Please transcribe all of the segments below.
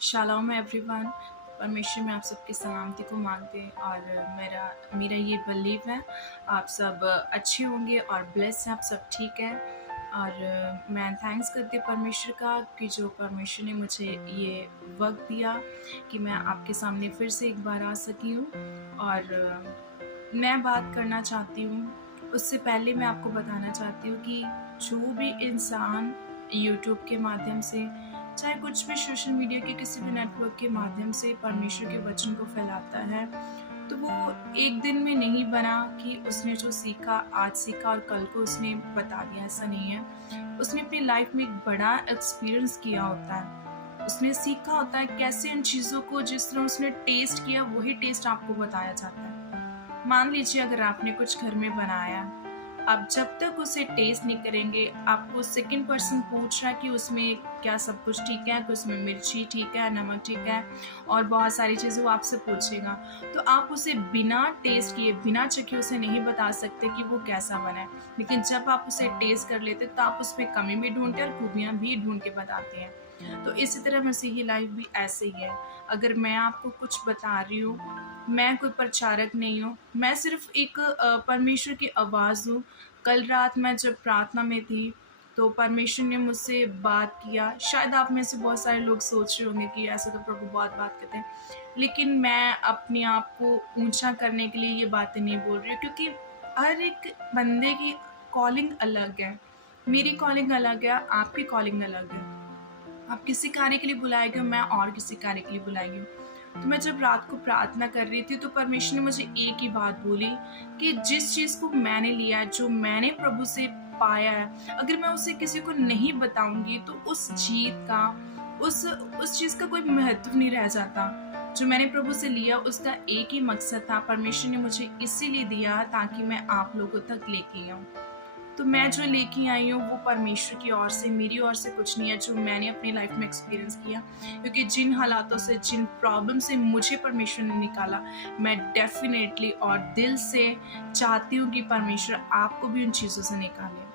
Shalom everyone. परमेश्वर में आप सबकी सलामती को मांगते हैं और मेरा मेरा ये बिलीव है आप सब अच्छे होंगे और ब्लेस हैं, आप सब ठीक है। और मैं थैंक्स करती हूँ परमेश्वर का कि जो परमेश्वर ने मुझे ये वक्त दिया कि मैं आपके सामने फिर से एक बार आ सकी हूँ। और मैं बात करना चाहती हूँ उससे पहले मैं आपको बताना चाहती हूँ कि जो भी इंसान यूट्यूब के माध्यम से चाहे कुछ भी सोशल मीडिया के किसी भी नेटवर्क के माध्यम से परमेश्वर के वचन को फैलाता है, तो वो एक दिन में नहीं बना कि उसने जो सीखा आज सीखा और कल को उसने बता दिया। ऐसा नहीं है। उसने अपनी लाइफ में एक बड़ा एक्सपीरियंस किया होता है, उसने सीखा होता है कैसे उन चीज़ों को जिस तरह उसने टेस्ट किया वही टेस्ट आपको बताया जाता है। मान लीजिए अगर आपने कुछ घर में बनाया, आप जब तक उसे टेस्ट नहीं करेंगे, आपको सेकंड पर्सन पूछ रहा है कि उसमें क्या सब कुछ ठीक है, कि उसमें मिर्ची ठीक है, नमक ठीक है और बहुत सारी चीज़ें वो आपसे पूछेगा, तो आप उसे बिना टेस्ट किए बिना चखे उसे नहीं बता सकते कि वो कैसा बना है। लेकिन जब आप उसे टेस्ट कर लेते तो आप उसमें कमी भी ढूंढते और खूबियाँ भी ढूंढ के बताते हैं। तो इसी तरह मसीही लाइफ भी ऐसे ही है। अगर मैं आपको कुछ बता रही हूँ, मैं कोई प्रचारक नहीं हूँ, मैं सिर्फ एक परमेश्वर की आवाज़ हूँ। कल रात मैं जब प्रार्थना में थी तो परमेश्वर ने मुझसे बात किया। शायद आप में से बहुत सारे लोग सोच रहे होंगे कि ऐसे तो प्रभु बहुत बात करते हैं, लेकिन मैं अपने आप को ऊंचा करने के लिए ये बातें नहीं बोल रही हूँ, क्योंकि हर एक बंदे की कॉलिंग अलग है। मेरी कॉलिंग अलग है, आपकी कॉलिंग अलग है। आप किसी कार्य के लिए बुलाए गए, मैं और किसी कार्य के लिए बुलाई गई हूँ। तो मैं जब रात को प्रार्थना कर रही थी तो परमेश्वर ने मुझे एक ही बात बोली कि जिस चीज़ को मैंने लिया है, जो मैंने प्रभु से पाया है, अगर मैं उसे किसी को नहीं बताऊंगी तो उस जीत का, उस चीज़ का कोई महत्व नहीं रह जाता। जो मैंने प्रभु से लिया उसका एक ही मकसद था, परमेश्वर ने मुझे इसीलिए दिया ताकि मैं आप लोगों तक लेके आऊँ। तो मैं जो लेके आई हूँ वो परमेश्वर की ओर से, मेरी ओर से कुछ नहीं है, जो मैंने अपनी लाइफ में एक्सपीरियंस किया। क्योंकि जिन हालातों से, जिन प्रॉब्लम से मुझे परमेश्वर ने निकाला, मैं डेफिनेटली और दिल से चाहती हूँ कि परमेश्वर आपको भी उन चीज़ों से निकाले।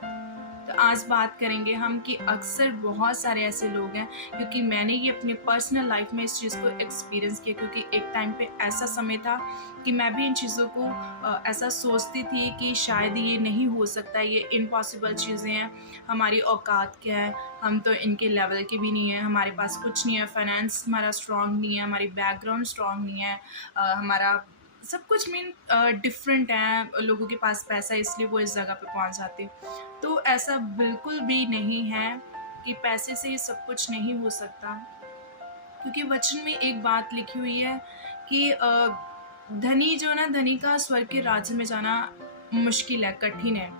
तो आज बात करेंगे हम कि अक्सर बहुत सारे ऐसे लोग हैं, क्योंकि मैंने ये अपने पर्सनल लाइफ में इस चीज़ को एक्सपीरियंस किया। क्योंकि एक टाइम पे ऐसा समय था कि मैं भी इन चीज़ों को ऐसा सोचती थी कि शायद ये नहीं हो सकता, ये इम्पॉसिबल चीज़ें हैं, हमारी औकात क्या है, हम तो इनके लेवल के भी नहीं है, हमारे पास कुछ नहीं है, फाइनेंस हमारा स्ट्रांग नहीं है, हमारी बैकग्राउंड स्ट्रांग नहीं है, हमारा सब कुछ मीन डिफरेंट है। लोगों के पास पैसा है इसलिए वो इस जगह पे पहुंच जाते। तो ऐसा बिल्कुल भी नहीं है कि पैसे से ये सब कुछ नहीं हो सकता। क्योंकि वचन में एक बात लिखी हुई है कि धनी जो है ना, धनी का स्वर्ग के राज्य में जाना मुश्किल है, कठिन है,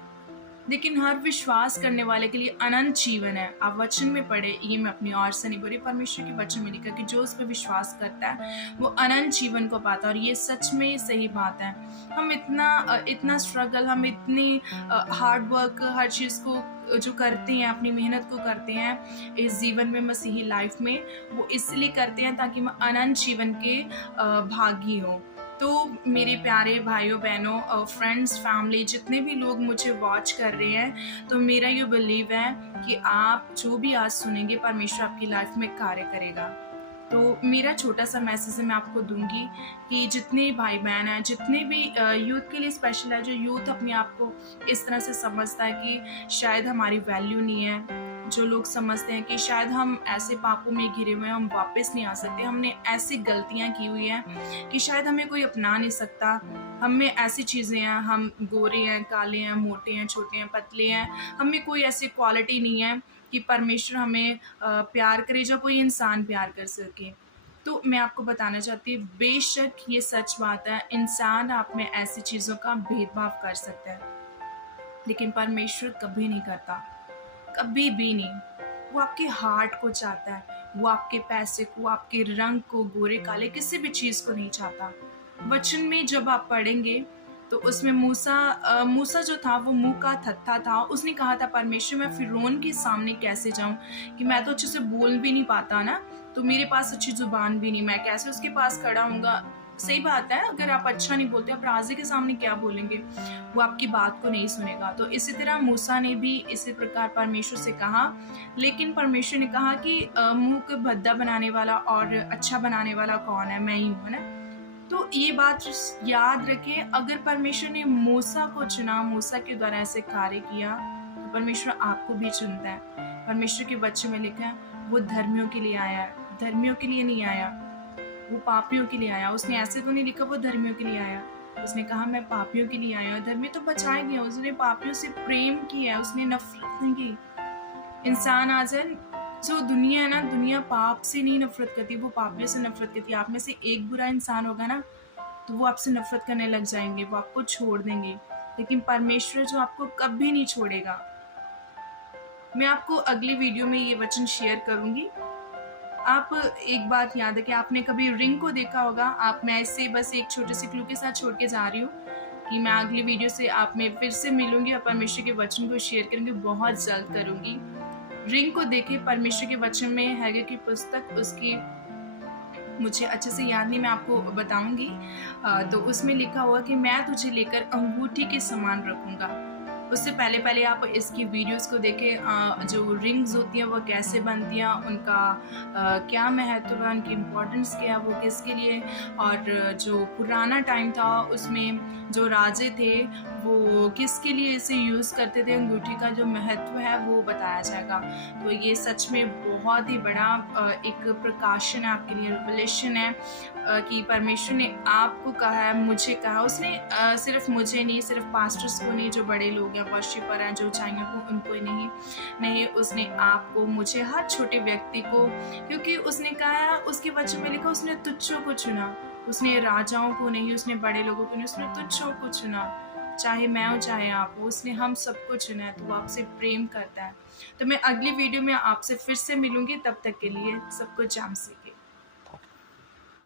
लेकिन हर विश्वास करने वाले के लिए अनंत जीवन है। आप वचन में पढ़े, ये मैं अपनी ओर से नहीं बोली, परमेश्वर के वचन में लिखा कि जो उस पर विश्वास करता है वो अनंत जीवन को पाता है। और ये सच में सही बात है। हम इतना स्ट्रगल, हम इतनी हार्ड वर्क, हर चीज़ को जो करते हैं, अपनी मेहनत को करते हैं इस जीवन में, मसीही लाइफ में, वो इसलिए करते हैं ताकि हम अनंत जीवन के भागी हों। तो मेरे प्यारे भाइयों बहनों, फ्रेंड्स, फैमिली, जितने भी लोग मुझे वॉच कर रहे हैं, तो मेरा ये बिलीव है कि आप जो भी आज सुनेंगे परमेश्वर आपकी लाइफ में कार्य करेगा। तो मेरा छोटा सा मैसेज मैं आपको दूंगी कि जितने भाई बहन हैं, जितने भी यूथ के लिए स्पेशल है, जो यूथ अपने आप को इस तरह से समझता है कि शायद हमारी वैल्यू नहीं है, जो लोग समझते हैं कि शायद हम ऐसे पापों में घिरे हुए हैं, हम वापस नहीं आ सकते, हमने ऐसी गलतियां की हुई हैं कि शायद हमें कोई अपना नहीं सकता, हम में ऐसी चीज़ें हैं, हम गोरे हैं, काले हैं, मोटे हैं, छोटे हैं, पतले हैं, हमें कोई ऐसी क्वालिटी नहीं है कि परमेश्वर हमें प्यार करे जो कोई इंसान प्यार कर सके। तो मैं आपको बताना चाहती हूँ, बेशक ये सच बात है, इंसान आप में ऐसी चीज़ों का भेदभाव कर सकता है, लेकिन परमेश्वर कभी नहीं करता, कभी भी नहीं। वो आपके हार्ट को चाहता है, वो आपके पैसे को, आपके रंग को, गोरे काले किसी भी चीज़ को नहीं चाहता। वचन में जब आप पढ़ेंगे तो उसमें मूसा जो था वो मुंह का थत्था था। उसने कहा था, परमेश्वर मैं फिरौन के सामने कैसे जाऊं, कि मैं तो अच्छे से बोल भी नहीं पाता ना, तो मेरे पास अच्छी जुबान भी नहीं, मैं कैसे उसके पास खड़ा हूँगा। सही बात है, अगर आप अच्छा नहीं बोलते, आप राज़ी के सामने क्या बोलेंगे? वो आपकी बात को नहीं सुनेगा। तो इसी तरह मूसा ने भी इसी प्रकार परमेश्वर से कहा, लेकिन परमेश्वर ने कहा कि मुँह को भद्दा बनाने वाला और अच्छा बनाने वाला कौन है? मैं ही हूँ, है ना? तो ये बात याद रखें, अगर परमेश्वर ने मूसा को चुना, मूसा के द्वारा ऐसे कार्य किया, तो परमेश्वर आपको भी चुनता है। परमेश्वर के वचन में लिखा है, वो धर्मियों के लिए आया है, धर्मियों के लिए नहीं आया, वो पापियों के लिए आया। उसने ऐसे तो नहीं लिखा वो धर्मियों के लिए आया, उसने कहा मैं पापियों के लिए आया। धर्मी तो बचाए गए, उसने पापियों से प्रेम किया, उसने नफरत नहीं की। इंसान आज है, जो दुनिया है ना, दुनिया पाप से नहीं नफरत करती, वो पापियों से नफरत करती है। आप में से एक बुरा इंसान होगा ना, तो वो आपसे नफरत करने लग जाएंगे, वो आपको छोड़ देंगे, लेकिन परमेश्वर जो आपको कभी नहीं छोड़ेगा। मैं आपको अगली वीडियो में ये वचन शेयर करूंगी। आप एक बात याद है कि आपने कभी रिंग को देखा होगा। आप, मैं इससे बस एक छोटे से क्लू के साथ छोड़ के जा रही हूँ कि मैं अगली वीडियो से आप में फिर से मिलूंगी और परमेश्वर के वचन को शेयर करूंगी, बहुत जल्द करूंगी। रिंग को देखे, परमेश्वर के वचन में हैगे की पुस्तक, उसकी मुझे अच्छे से याद नहीं, मैं आपको बताऊंगी। तो उसमें लिखा हुआ कि मैं तुझे लेकर अंगूठी के समान रखूंगा। उससे पहले पहले आप इसकी वीडियोस को देखें, जो रिंग्स होती हैं वो कैसे बनती हैं, उनका क्या महत्व है, उनकी इम्पोर्टेंस क्या है, वो किसके लिए, और जो पुराना टाइम था उसमें जो राजे थे वो किसके लिए इसे यूज़ करते थे, अंगूठी का जो महत्व है वो बताया जाएगा। तो ये सच में बहुत ही बड़ा एक प्रकाशन है आपके लिए, रिवलेशन है कि परमेश्वर ने आपको कहा है, मुझे कहा। उसने सिर्फ मुझे नहीं, सिर्फ पास्टर्स को नहीं, जो बड़े लोग हैं, वर्शिपर हैं, जो ऊंचाइयों को, उनको नहीं, उसने आपको, मुझे, हर छोटे व्यक्ति को, क्योंकि उसने कहा, उसके वचन में लिखा, उसने तुच्छों को चुना, उसने राजाओं को नहीं, उसने बड़े लोगों को नहीं, उसने तुच्छों को चुना। चाहे मैं हूँ चाहे आप हो, उसने हम सबको चुना है, तो वो आपसे प्रेम करता है। तो मैं अगली वीडियो में आपसे फिर से मिलूंगी, तब तक के लिए सबको जाम सीखे।